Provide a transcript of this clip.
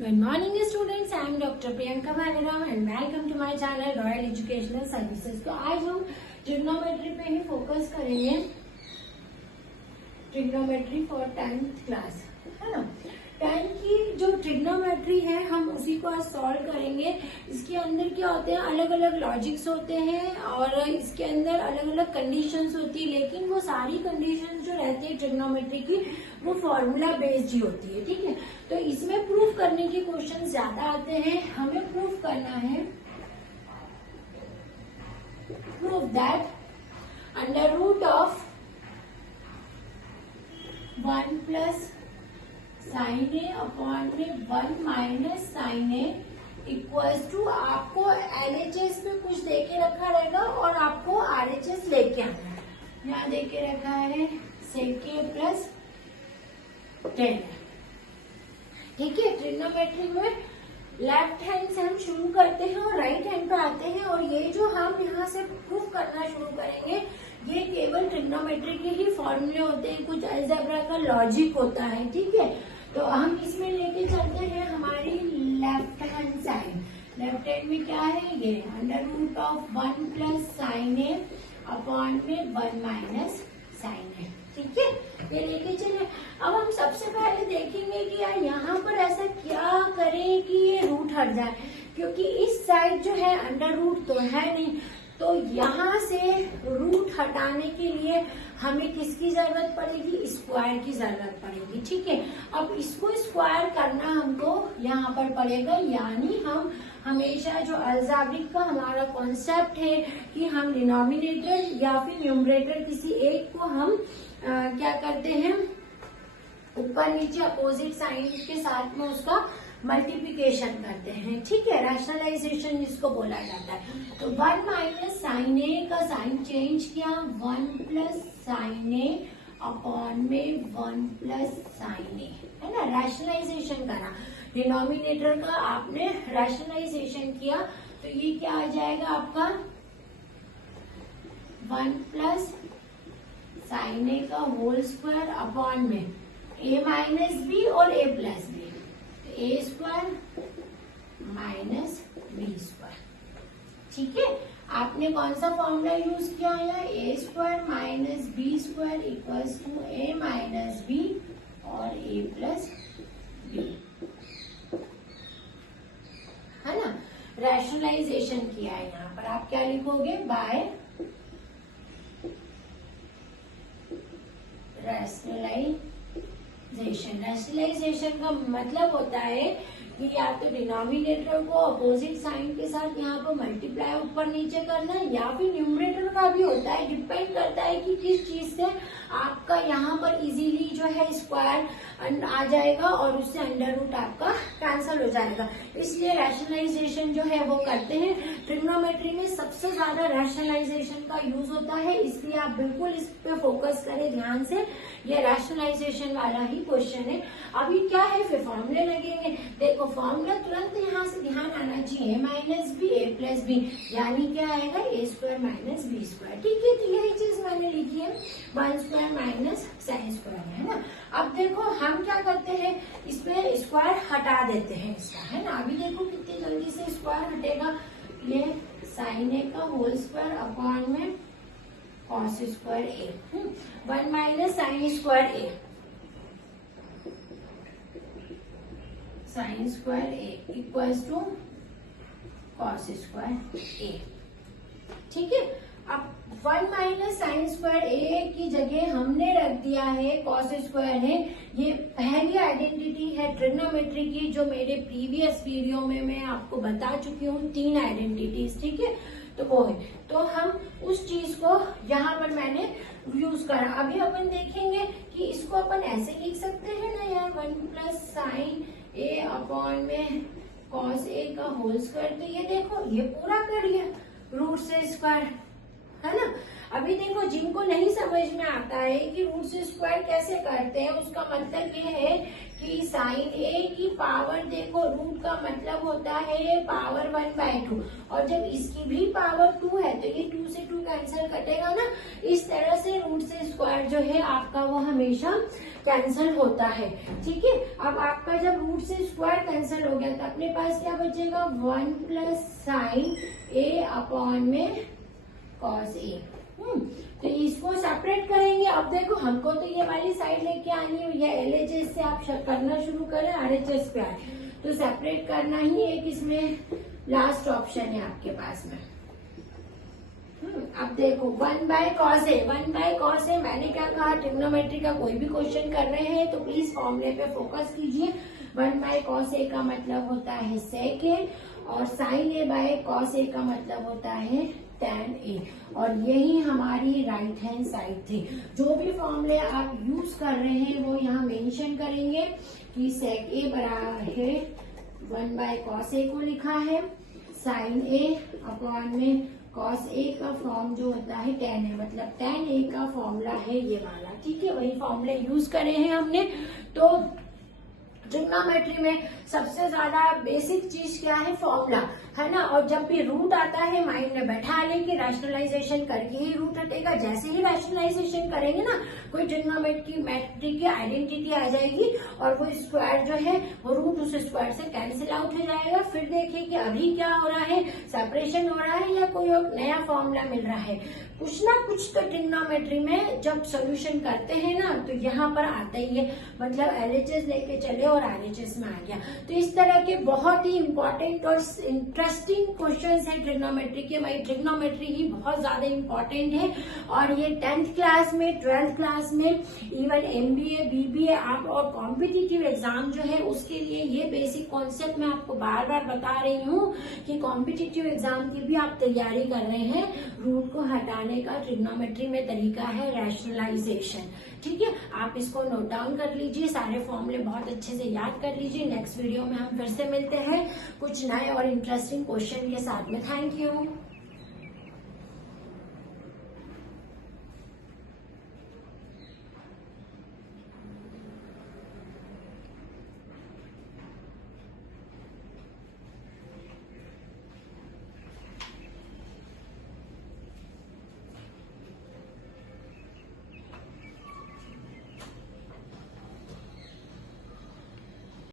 Good morning students, I am Dr. Priyanka Bhaleram and welcome to my channel Royal Educational Services। तो आज हम trigonometry पे ही focus करेंगे, trigonometry for 10th class, है ना। 10th की जो ट्रिग्नोमेट्री है हम उसी को आज सॉल्व करेंगे। इसके अंदर क्या होते हैं, अलग अलग लॉजिक्स होते हैं और इसके अंदर अलग अलग कंडीशंस होती है, लेकिन वो सारी कंडीशंस जो रहती है ट्रिग्नोमेट्री की वो फॉर्मूला बेस्ड ही होती है, ठीक है। तो इसमें प्रूफ करने के क्वेश्चन ज्यादा आते हैं। हमें प्रूफ करना है, proof that under root of 1 plus sine A upon में 1 minus sine A equals to, आपको LHS में कुछ देके रखा रहेगा और आपको RHS लेके आना है। यहाँ देके रखा है sec a प्लस 10, ठीक है। ट्रिग्नोमेट्री में लेफ्ट हैंड से हम शुरू करते हैं और राइट हैंड पे आते हैं, और ये जो हम यहाँ से प्रूफ करना शुरू करेंगे ये केवल ट्रिग्नोमेट्री के ही फॉर्मूले होते हैं, कुछ अलजेब्रा का लॉजिक होता है, ठीक है। तो हम इसमें लेके चलते हैं हमारी left hand side. Left hand में क्या है, ये under root of 1 plus sine A upon में 1 माइनस साइन ए, ठीक है। ये लेके चले। अब हम सबसे पहले देखेंगे कि यार यहाँ पर ऐसा क्या करें कि ये रूट हट जाए, क्योंकि इस साइड जो है अंडर रूट तो है नहीं, तो यहाँ से रूट हटाने के लिए हमें किसकी जरूरत पड़ेगी, स्क्वायर की जरूरत पड़ेगी, ठीक है। अब इसको स्क्वायर करना हमको यहाँ पर पड़ेगा, यानी हम हमेशा जो अलजेब्रिक का हमारा कॉन्सेप्ट है कि हम डिनोमिनेटर या फिर न्यूमरेटर किसी एक को हम क्या करते हैं, ऊपर नीचे अपोजिट साइन के साथ में उसका मल्टीप्लिकेशन करते हैं, ठीक है। रैशनलाइजेशन जिसको बोला जाता है। तो 1 माइनस साइन ए का साइन चेंज किया, 1 प्लस साइन ए अपॉन में 1 प्लस साइन ए, है ना। रैशनलाइजेशन करा, डिनोमिनेटर का आपने रैशनलाइजेशन किया, तो ये क्या आ जाएगा आपका 1 प्लस साइन ए का होल स्क्वायर अपॉन में a माइनस बी और a plus B, A square minus B square, ठीक है। आपने कौन सा फॉर्मूला यूज किया है, A square minus B square equals to A minus B और ए प्लस बी, है ना। रैशनलाइजेशन किया है, यहाँ पर आप क्या लिखोगे, बाय रैशनलाइजेशन का मतलब होता है कि या तो डिनोमिनेटर को अपोजिट साइन के साथ यहाँ पर मल्टीप्लाई ऊपर नीचे करना, या फिर न्यूमरेटर का भी होता है, डिपेंड करता है कि किस चीज से आपका यहाँ पर इजीली जो है स्क्वायर आ जाएगा और उससे अंडर रूट आपका कैंसिल हो जाएगा, इसलिए रैशनलाइजेशन जो है वो करते हैं। ट्रिग्नोमेट्री में सबसे ज्यादा रैशनलाइजेशन का यूज होता है, इसलिए आप बिल्कुल इस पे फोकस करें ध्यान से, ये रैशनलाइजेशन वाला ही क्वेश्चन है। अभी क्या है, फिर फॉर्मूले लगेंगे। देखो फॉर्मूला तुरंत यहाँ से ध्यान आना चाहिए, माइनस बी ए प्लस बी, यानी क्या आएगा, ए स्क्वायर माइनस बी स्क्वायर, ठीक है। तो यही चीज मैंने लिखी है, 1 स्क्वायर माइनस साइन स्क्वायर, है ना। अब देखो हम क्या करते हैं, इस पे स्क्वायर हटा देते हैं इसका, है ना। अभी देखो कितनी जल्दी से स्क्वायर हटेगा, ये साइन ए का होल स्क्वायर अपॉन में cos square A, 1 minus sine square A, sine square A equals to cos square A, ठीक है। अब 1 माइनस साइन स्क्वायर ए की जगह हमने रख दिया है कॉस स्क्वायर है। ये पहली आइडेंटिटी है ट्रिग्नोमेट्री की, जो मेरे प्रीवियस वीडियो में मैं आपको बता चुकी हूँ, 3 आइडेंटिटीज, ठीक है। तो वो है, तो हम उस चीज को यहाँ पर मैंने यूज करा। अभी अपन देखेंगे कि इसको अपन ऐसे लिख सकते हैं ना यार, 1 प्लस साइन ए अपॉन में कॉस ए का होल स्क्वायर, तो ये देखो ये पूरा कर लिया रूट से स्क्वायर, है ना। अभी देखो जिनको नहीं समझ में आता है कि रूट से स्क्वायर कैसे करते हैं, उसका मतलब ये है कि साइन ए की पावर, देखो रूट का मतलब होता है पावर 1/2, और जब इसकी भी पावर 2 है तो ये 2 से 2 कैंसिल कटेगा ना। इस तरह से रूट से स्क्वायर जो है आपका वो हमेशा कैंसिल होता है, ठीक है। अब आपका जब रूट से स्क्वायर कैंसिल हो गया तो अपने पास क्या बचेगा 1 प्लस साइन ए अपॉन में कॉस ए। तो इसको सेपरेट करेंगे। अब देखो हमको तो ये वाली साइड लेके आनी है, ये LHS से आप करना शुरू करें, RHS पे आए तो सेपरेट करना ही एक इसमें लास्ट ऑप्शन है आपके पास में। अब देखो 1 by cos A, 1 by cos A मैंने क्या कहा, ट्रिग्नोमेट्री का कोई भी क्वेश्चन कर रहे हैं तो प्लीज फॉर्मूले पे फोकस कीजिए। 1 बाय कॉस ए का मतलब होता है सेकेंड, और साइन ए बाय कॉस ए का मतलब होता है tan ए, और यही हमारी राइट हैंड साइड थी। जो भी फॉर्मूले आप यूज कर रहे हैं वो यहाँ मेंशन करेंगे कि सेक ए बराबर है 1 बाय कॉस ए को लिखा है, साइन ए अपॉन में कॉस ए का फॉर्म जो होता है tan ए, मतलब tan ए का फॉर्मूला है ये वाला। ठीक है, वही फॉर्मूले यूज करे हैं हमने। तो ट्रिग्नोमेट्री में सबसे ज्यादा बेसिक चीज क्या है, फॉर्मूला है ना। और जब भी रूट आता है माइंड में बैठा ले कि रैशनलाइजेशन करके ही रूट हटेगा। जैसे ही रैशनलाइजेशन करेंगे ना, कोई ट्रिग्नोमेट्री की आइडेंटिटी आ जाएगी और वो स्क्वायर जो है वो रूट उस स्क्वायर से कैंसिल आउट हो जाएगा। फिर देखिए कि अभी क्या हो रहा है, सेपरेशन हो रहा है या कोई नया फॉर्मूला मिल रहा है। कुछ ना कुछ तो ट्रिग्नोमेट्री में जब सोल्यूशन करते हैं ना तो यहाँ पर आता ही है, मतलब LHS लेके चले और RHS में आ गया। तो इस तरह के बहुत ही इंपॉर्टेंट और इंटरेस्टिंग क्वेश्चंस हैं ट्रिग्नोमेट्री के। भाई ट्रिग्नोमेट्री ही बहुत ज्यादा इंपॉर्टेंट है, और ये 10th क्लास में, 12th क्लास में, इवन MBA BBA आप और कॉम्पिटिटिव एग्जाम जो है उसके लिए ये बेसिक कॉन्सेप्ट मैं आपको बार बार बता रही हूँ कि कॉम्पिटिटिव एग्जाम की भी आप तैयारी कर रहे हैं। रूट को हटाने का ट्रिग्नोमेट्री में तरीका है रैशनलाइजेशन। ठीक है, आप इसको नोट डाउन कर लीजिए, सारे फॉर्मूले बहुत अच्छे से याद कर लीजिए। नेक्स्ट वीडियो में हम फिर से मिलते हैं कुछ नए और इंटरेस्टिंग क्वेश्चन के साथ में। Thank you.